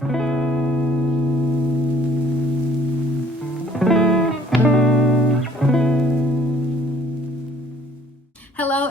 Hello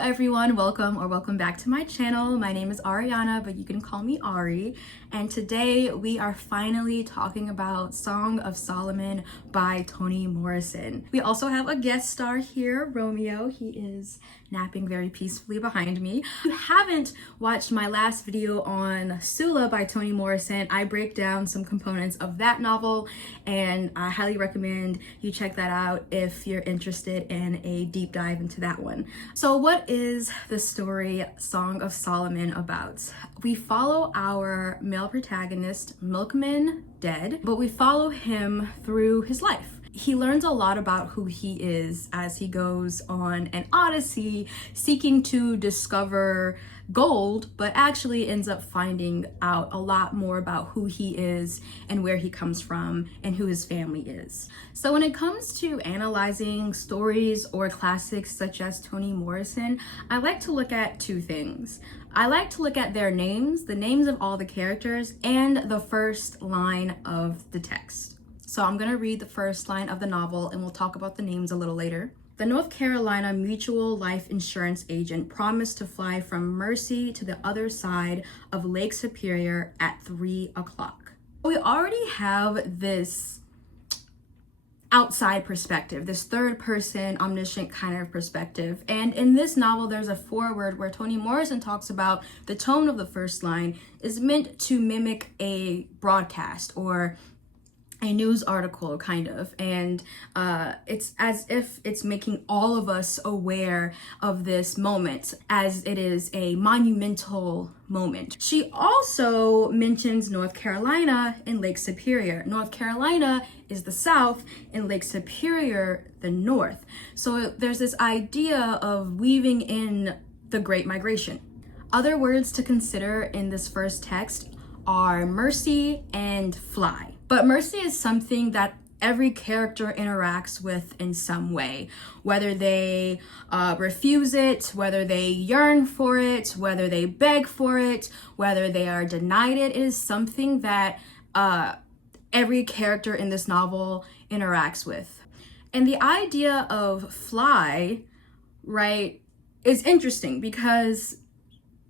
everyone, welcome back to my channel. My name is Ariana, but you can call me Ari. And today we are finally talking about Song of Solomon by Toni Morrison. We also have a guest star here, Romeo. He is napping very peacefully behind me. If you haven't watched my last video on Sula by Toni Morrison, I break down some components of that novel, and I highly recommend you check that out if you're interested in a deep dive into that one. So what is the story Song of Solomon about? We follow our male protagonist, Milkman Dead, but we follow him through his life. He learns a lot about who he is as he goes on an odyssey seeking to discover gold, but actually ends up finding out a lot more about who he is and where he comes from and who his family is. So when it comes to analyzing stories or classics such as Toni Morrison, I like to look at two things. I like to look at their names, the names of all the characters, and the first line of the text. So I'm gonna read the first line of the novel and we'll talk about the names a little later. The North Carolina Mutual Life Insurance agent promised to fly from Mercy to the other side of Lake Superior at 3 o'clock. We already have this outside perspective, this third person omniscient kind of perspective. And in this novel, there's a foreword where Toni Morrison talks about the tone of the first line is meant to mimic a broadcast or a news article kind of, and it's as if it's making all of us aware of this moment as it is a monumental moment. She also mentions North Carolina and Lake Superior. North Carolina is the south and Lake Superior the north. So there's this idea of weaving in the Great Migration. Other words to consider in this first text are mercy and fly. But mercy is something that every character interacts with in some way, whether they refuse it, whether they yearn for it, whether they beg for it, whether they are denied it. It is something that every character in this novel interacts with. And the idea of fly, right, is interesting because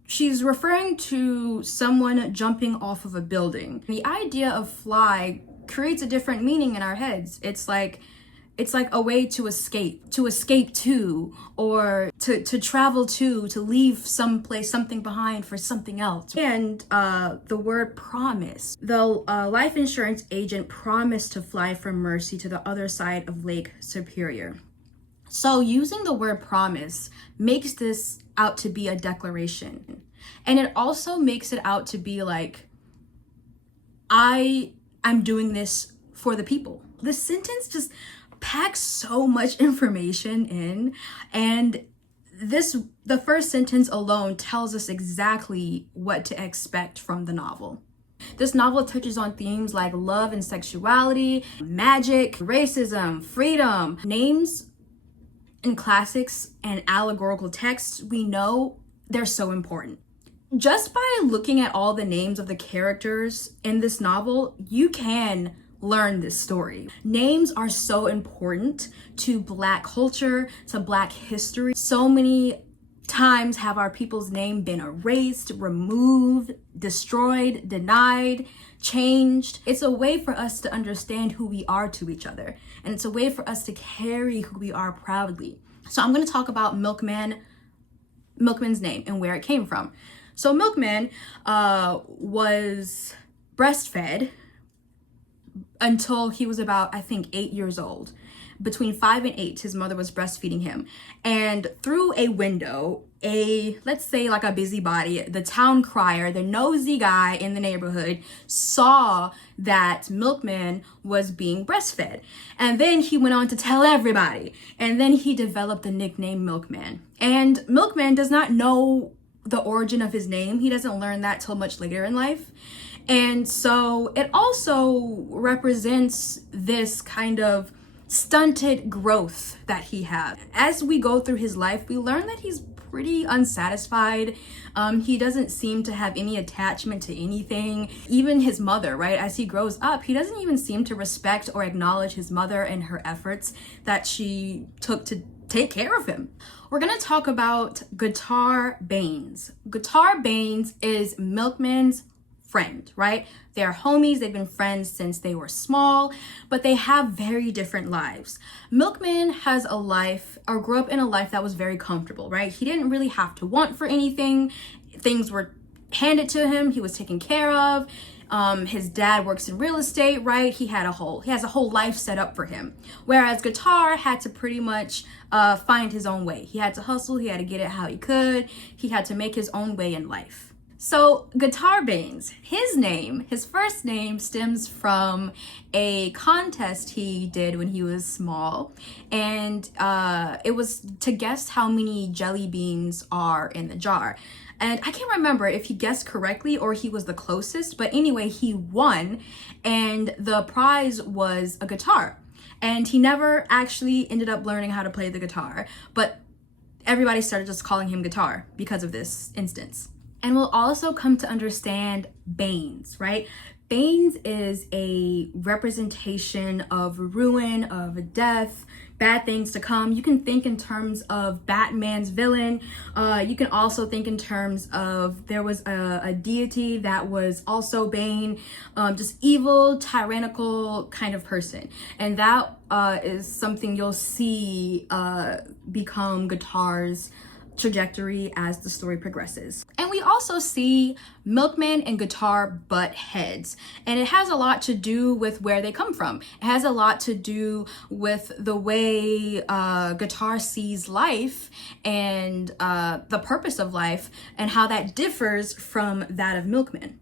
she's referring to someone jumping off of a building. The idea of fly creates a different meaning in our heads. It's like a way to escape to, or to travel to leave someplace, something behind for something else. And the word promise. The life insurance agent promised to fly from Mercy to the other side of Lake Superior. So using the word promise makes this out to be a declaration. And it also makes it out to be like, I'm doing this for the people. The sentence just packs so much information in, and the first sentence alone tells us exactly what to expect from the novel. This novel touches on themes like love and sexuality, magic, racism, freedom. Names in classics and allegorical texts, we know they're so important. Just by looking at all the names of the characters in this novel, you can learn this story. Names are so important to Black culture, to Black history. So many times have our people's name been erased, removed, destroyed, denied, changed. It's a way for us to understand who we are to each other, and it's a way for us to carry who we are proudly. So I'm going to talk about Milkman's name and where it came from. So Milkman was breastfed until he was about, I think, 8 years old. Between 5 and 8, his mother was breastfeeding him. And through a window, let's say like a busybody, the town crier, the nosy guy in the neighborhood, saw that Milkman was being breastfed. And then he went on to tell everybody. And then he developed the nickname Milkman. And Milkman does not know the origin of his name. He doesn't learn that till much later in life. And so it also represents this kind of stunted growth that he had. As we go through his life, we learn that he's pretty unsatisfied. He doesn't seem to have any attachment to anything. Even his mother, right? As he grows up, he doesn't even seem to respect or acknowledge his mother and her efforts that she took to take care of him. We're gonna talk about Guitar Baines. Guitar Baines is Milkman's friend, right? They're homies, they've been friends since they were small, but they have very different lives. Milkman has a life, or grew up in a life that was very comfortable, right? He didn't really have to want for anything. Things were handed to him, he was taken care of. His dad works in real estate, right? He has a whole life set up for him. Whereas Guitar had to pretty much find his own way. He had to hustle, he had to get it how he could. He had to make his own way in life. So Guitar Baines, his first name stems from a contest he did when he was small. And it was to guess how many jelly beans are in the jar. And I can't remember if he guessed correctly or he was the closest, but anyway, he won, and the prize was a guitar. And he never actually ended up learning how to play the guitar, but everybody started just calling him Guitar because of this instance. And we'll also come to understand Baines, right? Baines is a representation of ruin, of death, bad things to come. You can think in terms of Batman's villain. You can also think in terms of, there was a deity that was also Bane, just evil, tyrannical kind of person. And that is something you'll see become Guitar's trajectory as the story progresses. And we also see Milkman and Guitar butt heads, and it has a lot to do with where they come from. It has a lot to do with the way Guitar sees life and the purpose of life, and how that differs from that of Milkman.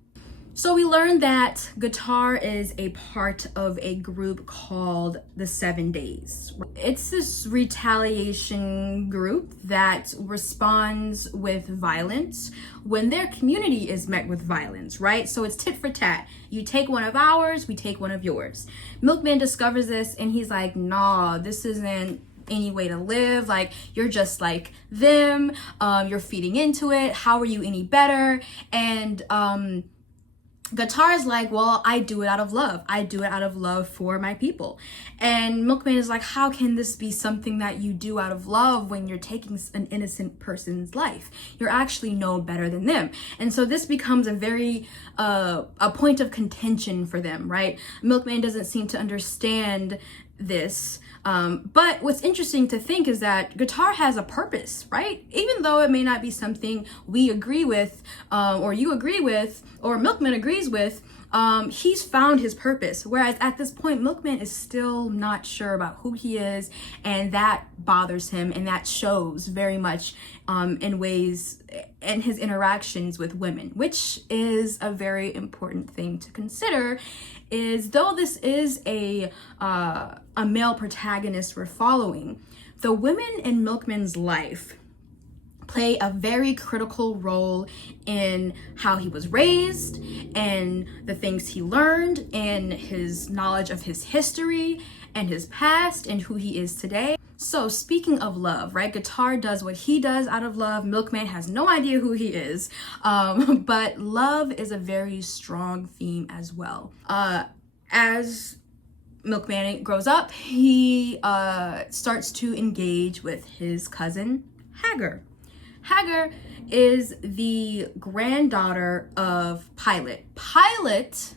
So we learned that Guitar is a part of a group called the 7 Days. It's this retaliation group that responds with violence when their community is met with violence, right? So it's tit for tat. You take one of ours, we take one of yours. Milkman discovers this and he's like, nah, this isn't any way to live. Like, you're just like them. You're feeding into it. How are you any better? And Guitar is like, well, I do it out of love. I do it out of love for my people. And Milkman is like, how can this be something that you do out of love when you're taking an innocent person's life? You're actually no better than them. And so this becomes a very, a point of contention for them, right? Milkman doesn't seem to understand this. But what's interesting to think is that Guitar has a purpose, right? Even though it may not be something we agree with, or you agree with, or Milkman agrees with, he's found his purpose. Whereas at this point, Milkman is still not sure about who he is, and that bothers him, and that shows very much in ways in his interactions with women, which is a very important thing to consider. Is though this is a male protagonist we're following, the women in Milkman's life play a very critical role in how he was raised, and the things he learned, and his knowledge of his history and his past and who he is today. So speaking of love, right? Guitar does what he does out of love. Milkman has no idea who he is, but love is a very strong theme as well. As Milkman grows up, he starts to engage with his cousin, Hagar. Hagar is the granddaughter of Pilot. Pilot,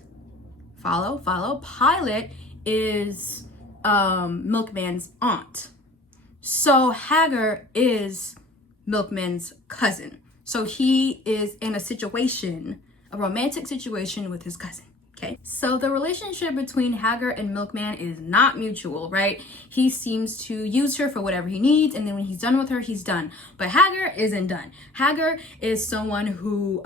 follow, Pilot is Milkman's aunt. So Hagar is Milkman's cousin. So he is in a romantic situation with his cousin. Okay, so the relationship between Hagar and Milkman is not mutual, right? He seems to use her for whatever he needs, and then when he's done with her, he's done. But Hagar isn't done. Hagar is someone who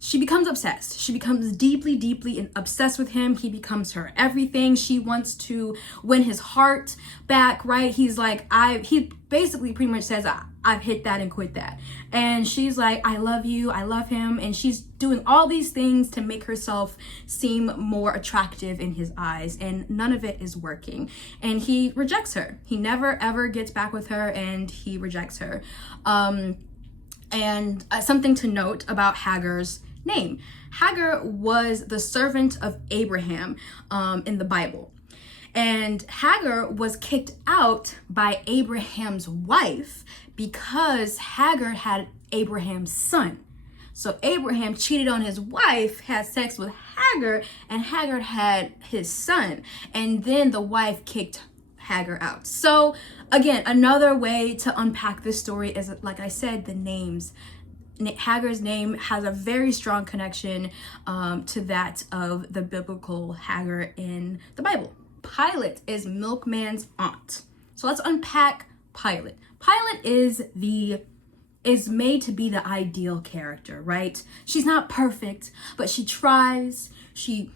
she becomes obsessed. She becomes deeply obsessed with him. He becomes her everything. She wants to win his heart back, right? He's like, he basically pretty much says, I've hit that and quit that. And she's like, I love you, I love him. And she's doing all these things to make herself seem more attractive in his eyes. And none of it is working. And he rejects her. He never ever gets back with her, and he rejects her. And something to note about Hagar's name. Hagar was the servant of Abraham in the Bible. And Hagar was kicked out by Abraham's wife because Hagar had Abraham's son. So Abraham cheated on his wife, had sex with Hagar, and Hagar had his son. And then the wife kicked Hagar out. So again, another way to unpack this story is, like I said, the names. Hagar's name has a very strong connection to that of the biblical Hagar in the Bible. Pilate is Milkman's aunt. So let's unpack Pilate. Pilate is made to be the ideal character, right? She's not perfect, but she tries. She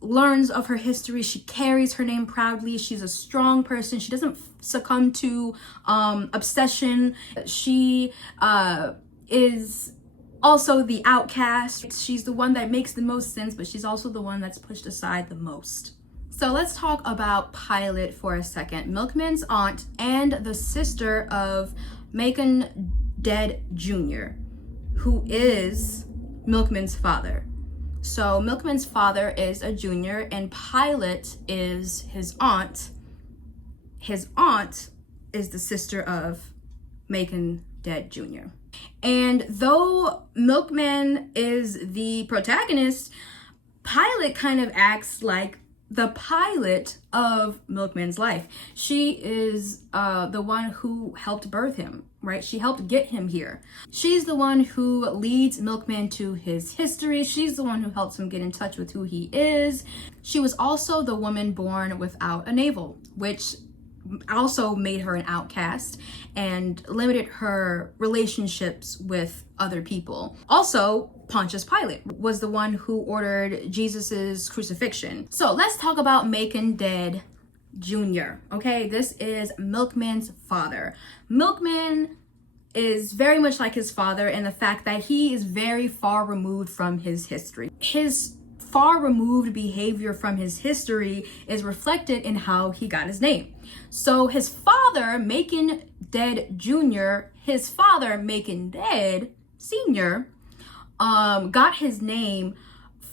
learns of her history. She carries her name proudly. She's a strong person. She doesn't succumb to obsession. She is also the outcast. She's the one that makes the most sense, but she's also the one that's pushed aside the most. So let's talk about Pilate for a second. Milkman's aunt and the sister of Macon Dead Jr., who is Milkman's father. So Milkman's father is a junior, and Pilate is his aunt. His aunt is the sister of Macon Dead Jr. And though Milkman is the protagonist, Pilate kind of acts like the pilot of Milkman's life. She is the one who helped birth him, right? She helped get him here. She's the one who leads Milkman to his history. She's the one who helps him get in touch with who he is. She was also the woman born without a navel, which also made her an outcast and limited her relationships with other people. Also, Pontius Pilate was the one who ordered Jesus's crucifixion. So let's talk about Macon Dead Jr. Okay, this is Milkman's father. Milkman is very much like his father in the fact that he is very far removed from his history. His far removed behavior from his history is reflected in how he got his name. So his father, Macon Dead Jr., his father, Macon Dead Sr., got his name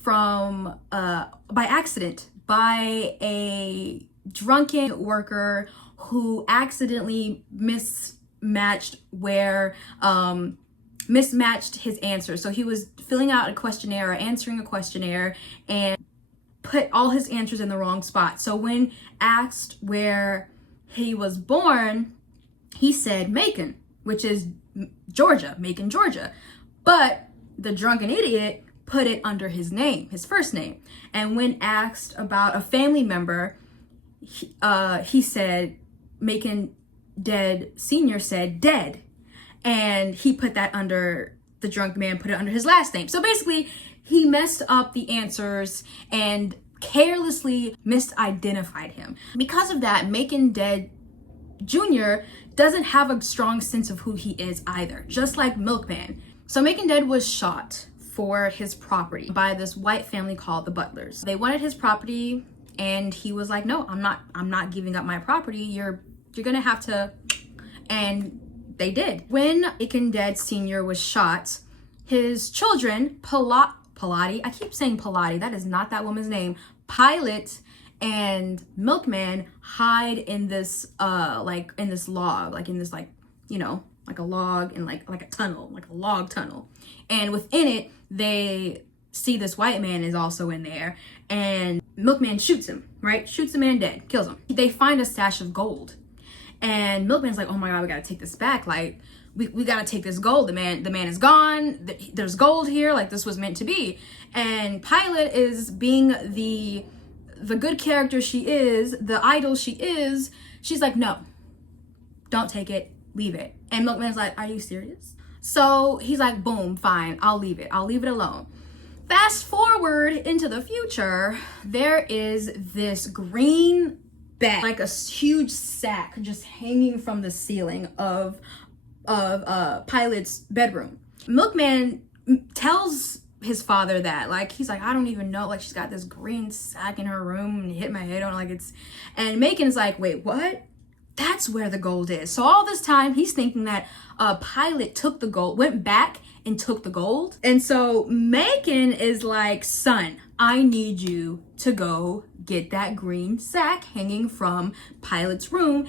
from by accident by a drunken worker who accidentally mismatched his answers. So he was filling out a questionnaire or answering a questionnaire and put all his answers in the wrong spot. So when asked where he was born, he said Macon, which is Georgia, Macon, Georgia. But the drunken idiot put it under his name, his first name. And when asked about a family member, he said Macon Dead Sr. said dead. And he put that under, the drunk man put it under his last name. So basically, he messed up the answers and carelessly misidentified him. Because of that, Macon Dead Jr. doesn't have a strong sense of who he is either, just like Milkman. So Macon Dead was shot for his property by this white family called the Butlers. They wanted his property, and he was like, no, I'm not giving up my property. You're gonna have to, and they did. When Macon Dead Sr. was shot, his children, Pilate, I keep saying Pilate, that is not that woman's name, Pilate and Milkman hide in this log, like a log and like a tunnel, like a log tunnel. And within it, they see this white man is also in there, and Milkman shoots him, right? Shoots the man dead, kills him. They find a stash of gold. And Milkman's like, oh my God, we gotta take this back. Like, we gotta take this gold. The man is gone. There's gold here. Like, this was meant to be. And Pilate is being the good character she is, the idol she is. She's like, no, don't take it, leave it. And Milkman's like, are you serious? So he's like, boom, fine, I'll leave it alone. Fast forward into the future, there is this green bag, like a huge sack just hanging from the ceiling of Pilot's bedroom. Milkman tells his father that, like, he's like, I don't even know, like, she's got this green sack in her room and hit my head on, like, it's, and Macon's like, wait, what? That's where the gold is. So all this time he's thinking that Pilot took the gold, went back and took the gold. And so Macon is like, son, I need you to go get that green sack hanging from Pilot's room.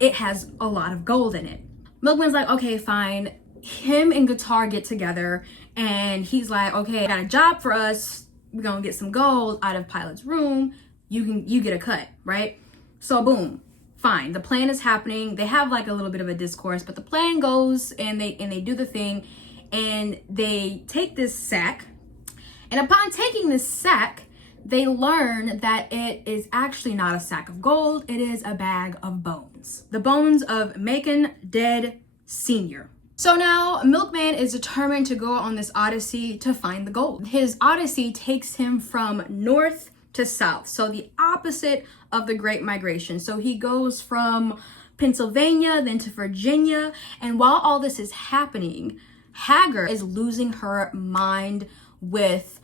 It has a lot of gold in it. Milkman's like, okay, fine. Him and Guitar get together and he's like, okay, I got a job for us. We're gonna get some gold out of Pilot's room. You get a cut, right? So boom, fine. The plan is happening. They have like a little bit of a discourse, but the plan goes and they do the thing and they take this sack. And upon taking this sack, they learn that it is actually not a sack of gold. It is a bag of bones. The bones of Macon dead Sr. So now Milkman is determined to go on this odyssey to find the gold. His odyssey takes him from north to south, so the opposite of the Great Migration. So he goes from Pennsylvania, then to Virginia, and while all this is happening, Hagar is losing her mind with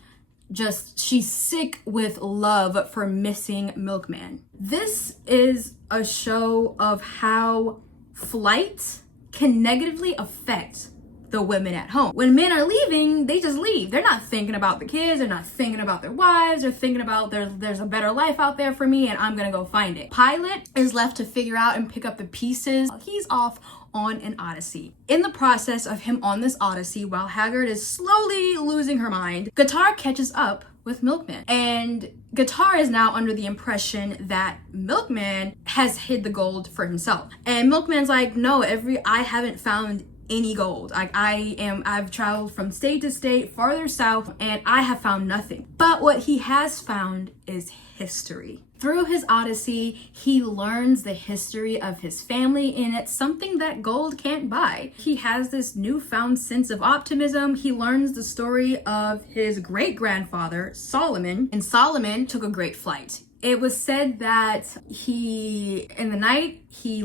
she's sick with love for missing Milkman. This is a show of how flight can negatively affect the women at home. When men are leaving, they just leave. They're not thinking about the kids, they're not thinking about their wives, they're thinking about there's a better life out there for me and I'm gonna go find it. Pilot is left to figure out and pick up the pieces. He's off on an odyssey. In the process of him on this odyssey, while Haggard is slowly losing her mind, Guitar catches up with Milkman. And Guitar is now under the impression that Milkman has hid the gold for himself. And Milkman's like, no, I haven't found any gold. Like I've traveled from state to state, farther south, and I have found nothing. But what he has found is history. Through his odyssey, he learns the history of his family, and it's something that gold can't buy. He has this newfound sense of optimism. He learns the story of his great-grandfather, Solomon, and Solomon took a great flight. It was said that in the night, he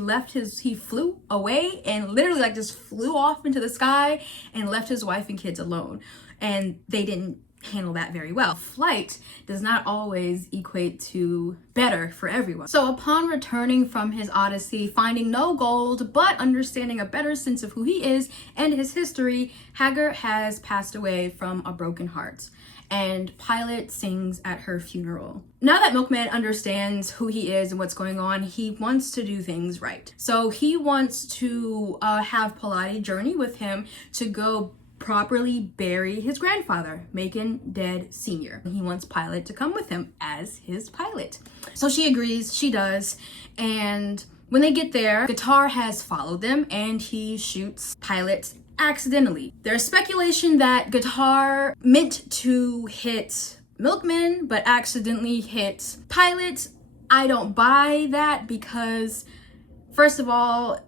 flew away and literally like just flew off into the sky and left his wife and kids alone. And they didn't handle that very well. Flight does not always equate to better for everyone. So upon returning from his odyssey, finding no gold, but understanding a better sense of who he is and his history, Hagar has passed away from a broken heart. And Pilot sings at her funeral. Now that Milkman understands who he is and what's going on, he wants to do things right. So he wants to have Pilate journey with him to go properly bury his grandfather, Macon dead Sr. He wants Pilate to come with him as his pilot. So she agrees, she does, and when they get there, Guitar has followed them and he shoots Pilate accidentally. There's speculation that Guitar meant to hit Milkman but accidentally hit Pilate. I don't buy that because, first of all,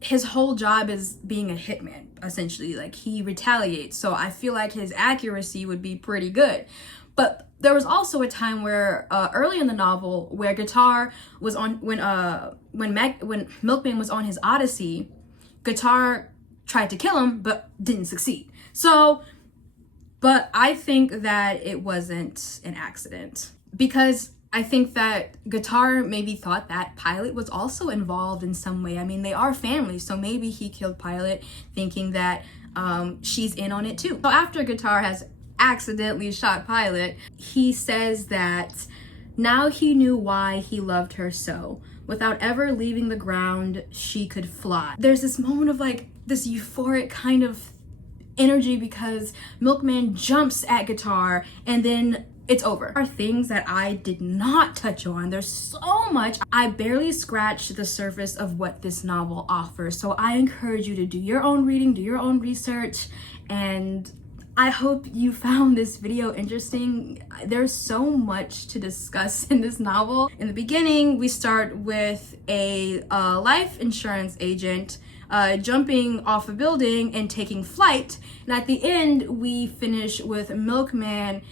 his whole job is being a hitman, essentially. Like, he retaliates, so I feel like his accuracy would be pretty good. But there was also a time where early in the novel where Guitar was on when Milkman was on his odyssey, Guitar tried to kill him but didn't succeed. So, but I think that it wasn't an accident, because I think that Guitar maybe thought that Pilate was also involved in some way. I mean, they are family, so maybe he killed Pilate thinking that she's in on it too. So after Guitar has accidentally shot Pilate, he says that now he knew why he loved her so. Without ever leaving the ground, she could fly. There's this moment of like this euphoric kind of energy because Milkman jumps at Guitar and then it's over. There are things that I did not touch on. There's so much. I barely scratched the surface of what this novel offers. So I encourage you to do your own reading, do your own research, and I hope you found this video interesting. There's so much to discuss in this novel. In the beginning, we start with a life insurance agent jumping off a building and taking flight. And at the end, we finish with Milkman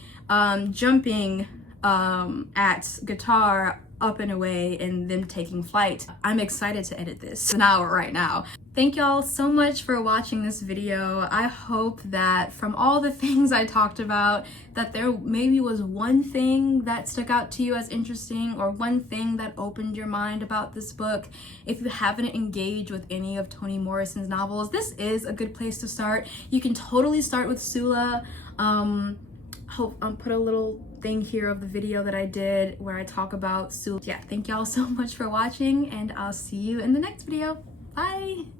jumping at Guitar up and away and them taking flight. I'm excited to edit this an hour right now. Thank y'all so much for watching this video. I hope that from all the things I talked about, that there maybe was one thing that stuck out to you as interesting, or one thing that opened your mind about this book. If you haven't engaged with any of Toni Morrison's novels, this is a good place to start. You can totally start with Sula. Put a little thing here of the video that I did where I talk about Sula. Yeah, thank y'all so much for watching, and I'll see you in the next video. Bye!